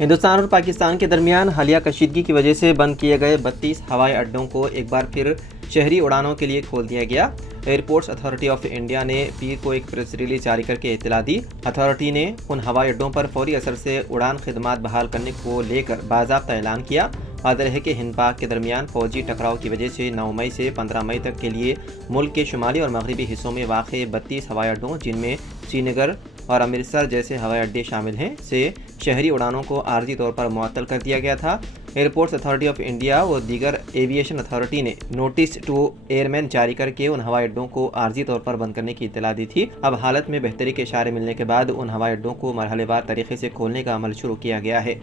हिंदुस्तान और पाकिस्तान के दरमियान हालिया कशीदगी की वजह से बंद किए गए 32 हवाई अड्डों को एक बार फिर शहरी उड़ानों के लिए खोल दिया गया। एयरपोर्ट्स अथॉरिटी ऑफ इंडिया ने पीर को एक प्रेस रिलीज जारी करके इत्तला दी। अथॉरिटी ने उन हवाई अड्डों पर फौरी असर से उड़ान खिदमात बहाल करने को लेकर बाज़ाब्ता ऐलान किया। वाज़ेह है कि हिंद पाक के दरमियान फौजी टकराव की वजह से 9 मई से 15 मई तक के लिए मुल्क के शुमाली और मगरबी हिस्सों में वाक़ 32 हवाई अड्डों, जिनमें श्रीनगर और अमृतसर जैसे हवाई अड्डे शामिल हैं, से शहरी उड़ानों को आर्जी तौर पर मुअत्तल कर दिया गया था। एयरपोर्ट्स अथॉरिटी ऑफ इंडिया व दीगर एविएशन अथॉरिटी ने नोटिस टू एयरमैन जारी करके उन हवाई अड्डों को आर्जी तौर पर बंद करने की इत्तला दी थी। अब हालत में बेहतरी के इशारे मिलने के बाद उन हवाई अड्डों को मरहलेवार तरीके से खोलने का अमल शुरू किया गया है।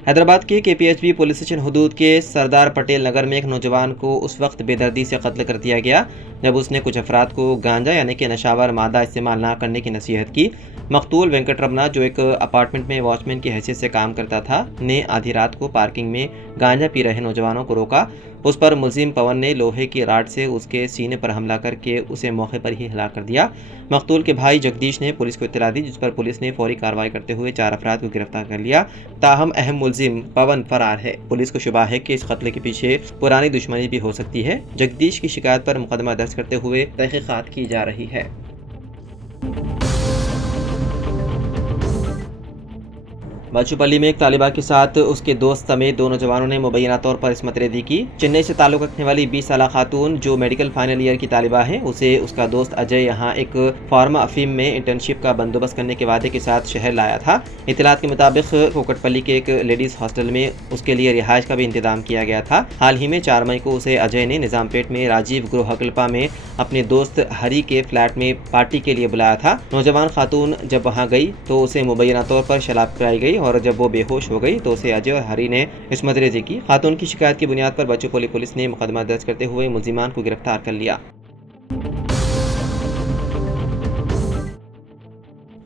हैदराबाद के KPHB पुलिस स्टेशन हदूद के सरदार पटेल नगर में एक नौजवान को उस वक्त बेदर्दी से कत्ल कर दिया गया जब उसने कुछ अफराद को गांजा यानी कि नशावर मादा इस्तेमाल ना करने की नसीहत की। मकतूल वेंकट रमना, जो एक अपार्टमेंट में वॉचमैन की हैसियत से काम करता था, ने आधी रात को पार्किंग में गांजा पी रहे नौजवानों को रोका। उस पर मुलजिम पवन ने लोहे की राड से उसके सीने पर हमला करके उसे मौके पर ही हलाक कर दिया। मकतूल के भाई जगदीश ने पुलिस को इत्तला दी, जिस पर पुलिस ने फौरी कार्रवाई करते हुए 4 अफराद को गिरफ्तार कर लिया। ताहम अहम मुलजिम पवन फरार है। पुलिस को शुबा है कि इस कत्ल के पीछे पुरानी दुश्मनी भी हो सकती है। जगदीश की शिकायत पर मुकदमा दर्ज करते हुए तहकीकात की जा रही है। बाचूपल्ली में एक तालिबा के साथ उसके दोस्त समेत 2 नौजवानों ने मुबैना तौर पर इस्मत रेज़ी की। चेन्नई से ताल्लुक़ रखने वाली 20 साला खातून, जो मेडिकल फाइनल ईयर की तालिबा है, उसे उसका दोस्त अजय यहाँ एक फार्मा अफीम में इंटर्नशिप का बंदोबस्त करने के वादे के साथ शहर लाया था। इत्तलात के मुताबिक कोकटपल्ली के एक लेडीज़ हॉस्टल में उसके लिए रिहाइश का भी इंतजाम किया गया था। हाल ही में 4 मई को उसे अजय ने निज़ामपेट में राजीव गृह हकल्पा में अपने दोस्त हरी के फ्लैट में पार्टी के लिए बुलाया था। नौजवान खातून जब वहाँ गई तो उसे मुबैना तौर पर शराब पिलाई गई और जब वो बेहोश हो गई तो उसे अजय और हरी ने इस्मत रेज़ी की। खातून की शिकायत की बुनियाद पर बाचूपल्ली पुलिस ने मुकदमा दर्ज करते हुए मुलजिमान को गिरफ्तार कर लिया।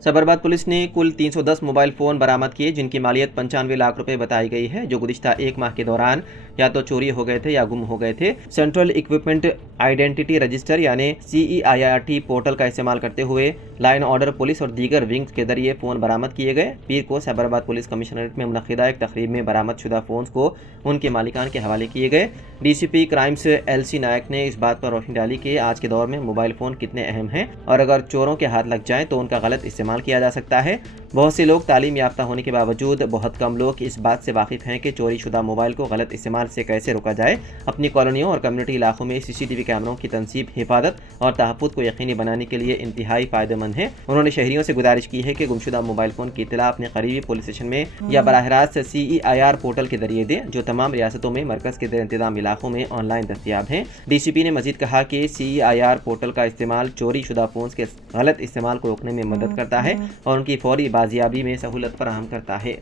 सबरबाद पुलिस ने कुल 310 मोबाइल फ़ोन बरामद किए, जिनकी मालियत 95 लाख रुपए बताई गई है, जो गुज़िश्ता 1 माह के दौरान या तो चोरी हो गए थे या गुम हो गए थे। सेंट्रल इक्विपमेंट आइडेंटिटी रजिस्टर यानी CEIRT पोर्टल का इस्तेमाल करते हुए लाइन ऑर्डर पुलिस और दीगर विंग्स के जरिए फ़ोन बरामद किए गए। पीर को सबरबाद पुलिस कमिश्नरेट में मुनक़िदा एक तकरीब में बरामद शुदा फ़ोन को उनके मालिकान के हवाले किए गए। DCP क्राइम्स LC नायक ने इस बात पर रोशनी डाली कि आज के दौर में मोबाइल फ़ोन कितने अहम हैं और अगर चोरों के हाथ लग जाएँ तो उनका गलत इस्तेमाल किया जा सकता है। बहुत से लोग तालीम याफ्ता होने के बावजूद बहुत कम लोग इस बात से वाकिफ़ हैं कि चोरी शुदा मोबाइल को गलत इस्तेमाल से कैसे रोका जाए। अपनी कॉलोनियों और कम्युनिटी इलाकों में CCTV कैमरों की तनसीब, हिफाजत और तहफ़्फ़ुज़ को यकीनी बनाने के लिए इंतहाई फ़ायदेमंद है। उन्होंने शहरियों से गुजारिश की है कि गुमशुदा मोबाइल फ़ोन की इत्तला अपने करीबी पुलिस स्टेशन में या बराह रास्त CEIR पोर्टल के जरिए दें, जो तमाम रियासतों में मरकज़ के ज़ेर इंतज़ाम इलाकों में ऑनलाइन दस्तियाब हैं। DCP ने मज़ीद कहा कि CEIR पोर्टल का इस्तेमाल चोरी शुदा फ़ोन के गलत इस्तेमाल को रोकने में मदद करता है और उनकी फौरी बाजियाबी में सहूलत फराहम करता है।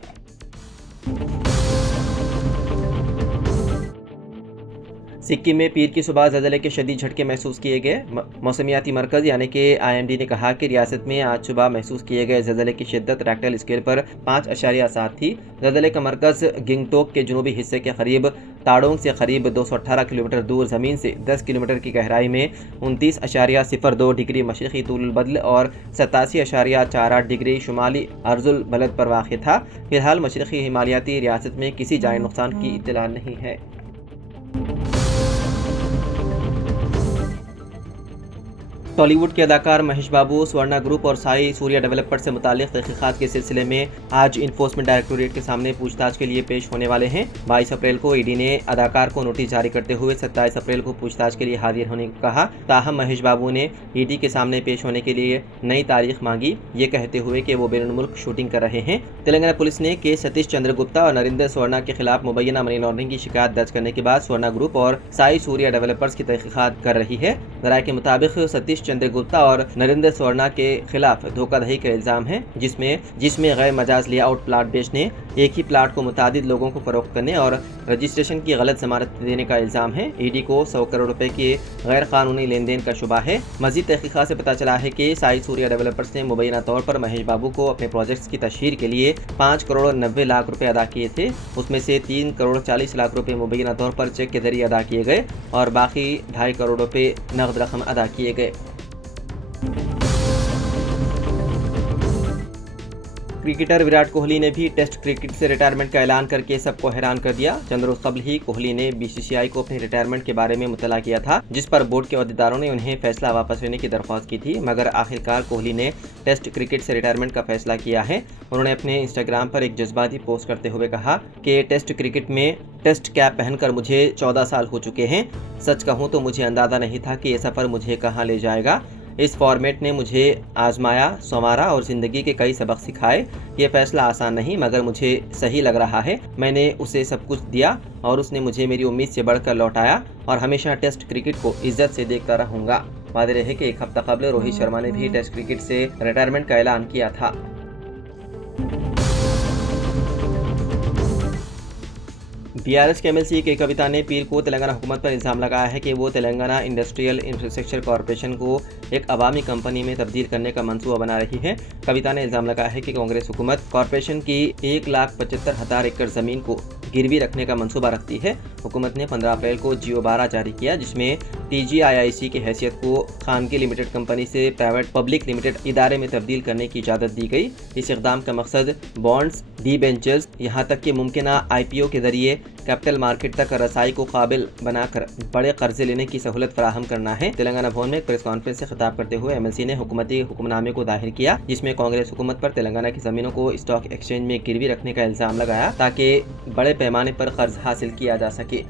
सिक्किम में पीर की सुबह ज़लज़ले के शदीद झटके महसूस किए गए। मौसमियाती मरकज़ यानी कि IMD ने कहा कि रियासत में आज सुबह महसूस किए गए ज़लज़ले की शिद्दत रेक्टल स्केल पर 5.7 थी। ज़लज़ले का मरकज़ गिंगटोक के जनूबी हिस्से के करीब ताड़ोंग से करीब 218 किलोमीटर दूर ज़मीन से 10 किलोमीटर की गहराई में 29.02 डिग्री मशरक़ी तूल बदल और 87.48 डिग्री शुमाली अर्जुल बलद पर वाक़ था। फिलहाल मशरक़ी हिमालयाती रियासत में किसी जानी नुकसान की इत्तला नहीं है। टॉलीवुड के अदाकार महेश बाबू स्वर्णा ग्रुप और साई सूर्या डेवलपर्स से मुताल्लिक़ तहक़ीक़ात के सिलसिले में आज इन्फोर्समेंट डायरेक्टोरेट के सामने पूछताछ के लिए पेश होने वाले हैं। 22 अप्रैल को ED ने अदाकार को नोटिस जारी करते हुए 27 अप्रैल को पूछताछ के लिए हाजिर होने को कहा। ताहम महेश बाबू ने ED के सामने पेश होने के लिए नई तारीख मांगी, ये कहते हुए कि वो बैनुल-मुल्क शूटिंग कर रहे हैं। तेलंगाना पुलिस ने के सतीश चंद्र गुप्ता और नरिंदर स्वर्णा के खिलाफ मुबैना मनी लॉन्ड्रिंग की शिकायत दर्ज करने के बाद स्वर्णा ग्रुप और साई सूर्या डेवलपर्स की तहक़ीक़ात कर रही है। ज़राए के मुताबिक सतीश चंद्र गुप्ता और नरिंदर स्वर्णा के खिलाफ धोखाधड़ी का इल्ज़ाम है, जिसमें गैर मजाज लेआउट प्लाट बेचने, एक ही प्लाट को मुतादिद लोगों को फरोख्त करने और रजिस्ट्रेशन की गलत जमानत देने का इल्ज़ाम है। ईडी को 100 करोड़ रुपए के गैर कानूनी लेन देन का शुबा है। मजीद तहकीकात से पता चला है कि साई सूर्या डेवलपर्स ने मुबैना तौर पर महेश बाबू को अपने प्रोजेक्ट्स की तशहीर के लिए 5 करोड़ 90 लाख रुपए अदा किए थे। उसमें से 3 करोड़ 40 लाख रुपए मुबैना तौर पर चेक के जरिए अदा किए गए और बाकी 2.5 करोड़ रुपए नकद रकम अदा किए गए। क्रिकेटर विराट कोहली ने भी टेस्ट क्रिकेट से रिटायरमेंट का ऐलान करके सबको हैरान कर दिया। चंद रोज कबल ही कोहली ने बीसीसीआई को अपने रिटायरमेंट के बारे में मुतला किया था, जिस पर बोर्ड के अहदेदारों ने उन्हें फैसला वापस लेने की दरख्वास्त की थी, मगर आखिरकार कोहली ने टेस्ट क्रिकेट से रिटायरमेंट का फैसला किया है। उन्होंने अपने इंस्टाग्राम पर एक जज्बाती पोस्ट करते हुए कहा कि टेस्ट क्रिकेट में टेस्ट कैप पहनकर मुझे 14 साल हो चुके हैं। सच कहूँ तो मुझे अंदाजा नहीं था कि ये सफ़र मुझे कहाँ ले जाएगा। इस फॉर्मेट ने मुझे आजमाया, संवारा और ज़िंदगी के कई सबक सिखाए। ये फैसला आसान नहीं मगर मुझे सही लग रहा है। मैंने उसे सब कुछ दिया और उसने मुझे मेरी उम्मीद से बढ़कर लौटाया और हमेशा टेस्ट क्रिकेट को इज्जत से देखता रहूँगा। वादे रहे कि एक हफ्ता कबल रोहित शर्मा ने भी टेस्ट क्रिकेट से रिटायरमेंट का ऐलान किया था। बीआरएस के एमएलसी के कविता ने पीर को तेलंगाना हुकूमत पर इल्ज़ाम लगाया है कि वो तेलंगाना इंडस्ट्रियल इंफ्रास्ट्रक्चर कॉरपोरेशन को एक अवामी कंपनी में तब्दील करने का मंसूबा बना रही है। कविता ने इल्ज़ाम लगाया है कि कांग्रेस हुकूमत कॉरपोरेशन की 1,75,000 एकड़ ज़मीन को गिरवी रखने का मंसूबा रखती है। हुकूमत ने 15 अप्रैल को जियो 12 जारी किया, जिसमें TGIIC की हैसियत को खानगी लिमिटेड कंपनी से प्राइवेट पब्लिक लिमिटेड इदारे में तब्दील करने की इजाज़त दी गई। इस इक़दाम का मकसद बॉन्ड्स, डिबेंचर्स, यहाँ तक कि मुमकिन IPO के जरिए कैपिटल मार्केट तक रसाई को काबिल बनाकर बड़े कर्जे लेने की सहूलत फराहम करना है। तेलंगाना भवन में एक प्रेस कॉन्फ्रेंस से खिताब करते हुए एमएलसी ने हुकूमती हुक्मनामे को दाखिल किया, जिसमें कांग्रेस हुकूमत पर तेलंगाना की ज़मीनों को स्टॉक एक्सचेंज में गिरवी रखने का इल्ज़ाम लगाया ताकि बड़े पैमाने पर कर्ज हासिल किया जा सके।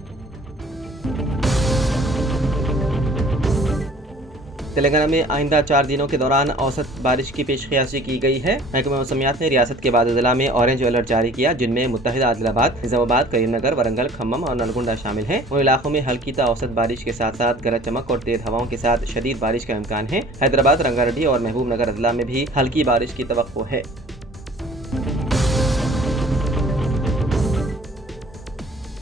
तेलंगाना में आइंदा 4 दिनों के दौरान औसत बारिश की पेशकशी की गई है। महकमा मौसमियात ने रियासत के बाद जिला में ऑरेंज अलर्ट जारी किया, जिनमें मुत्तहिदा आदिलाबाद, निजामाबाद, करीमनगर, वरंगल, खम्मम और नलगुंडा शामिल हैं। उन इलाकों में हल्की ता औसत बारिश के साथ साथ गरज चमक और तेज हवाओं के साथ शदीद बारिश का इम्कान है। हैदराबाद, रंगारेड्डी और महबूब नगर अजला में भी हल्की बारिश की तवक्को है।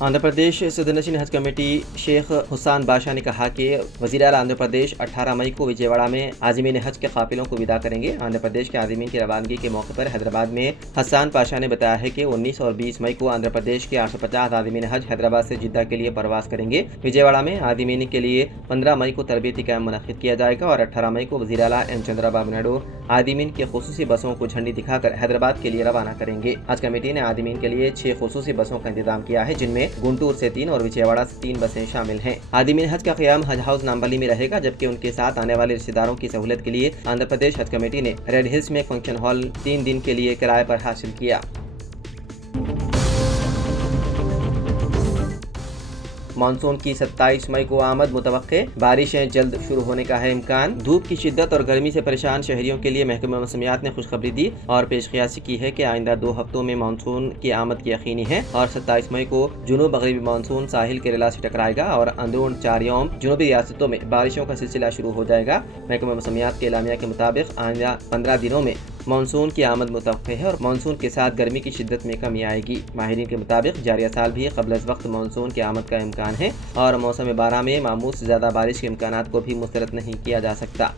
आंध्र प्रदेश सदनशीन हज कमेटी शेख हुसैन बादशाह ने कहा कि वज़ीर आला आंध्र प्रदेश 18 मई को विजयवाड़ा में आज़मीन हज के काफिलों को विदा करेंगे। आंध्र प्रदेश के आज़मीन की रवानगी के मौके पर हैदराबाद में हसन पाशा ने बताया है कि 19 और 20 मई को आंध्र प्रदेश के 850 आज़मीन हज हैदराबाद से जिद्दा के लिए परवास करेंगे। विजयवाड़ा में आज़मीन के लिए 15 मई को तरबियती कैंप मुनक्किद किया जाएगा और 18 मई को वज़ीर आला एम चंद्रबाबू नायडू आज़मीन के खुसूसी बसों को झंडी दिखाकर हैदराबाद के लिए रवाना करेंगे। हज कमेटी ने आज़मीन के लिए 6 खुसूसी बसों का इंतजाम किया है, जिनमें गुंटूर से 3 और विजयवाड़ा से 3 बसें शामिल हैं। आज़मीन हज का क़याम हज हाउस नाम्बली में रहेगा, जबकि उनके साथ आने वाले रिश्तेदारों की सहूलत के लिए आंध्र प्रदेश हज कमेटी ने रेड हिल्स में फंक्शन हॉल 3 दिन के लिए किराए पर हासिल किया। मानसून की 27 मई को आमद मुतवक्के, बारिशें जल्द शुरू होने का है इम्कान। धूप की शिद्दत और गर्मी से परेशान शहरियों के लिए महकमा मौसमियात ने खुशखबरी दी और पेशकयासी की है कि आइंदा 2 हफ्तों में मानसून की आमद की यकीनी है और 27 मई को जुनूब मगरबी मानसून साहिल केरला से टकराएगा और अंदरून 4 यौम जुनूबी रियासतों में बारिशों का सिलसिला शुरू हो जाएगा। महकमा मौसमियात के एलामिया के मुताबिक आइंदा 15 दिनों में मानसून की आमद मुतवक्के है और मानसून के साथ गर्मी की शिद्दत में कमी आएगी। माहिरीन के मुताबिक जारिया साल भी क़ब्ल अज़ वक्त मानसून की आमद का इम्कान है और मौसम बारह में मामूल से ज़्यादा बारिश के इम्कानात को भी मुस्तरद नहीं किया जा सकता।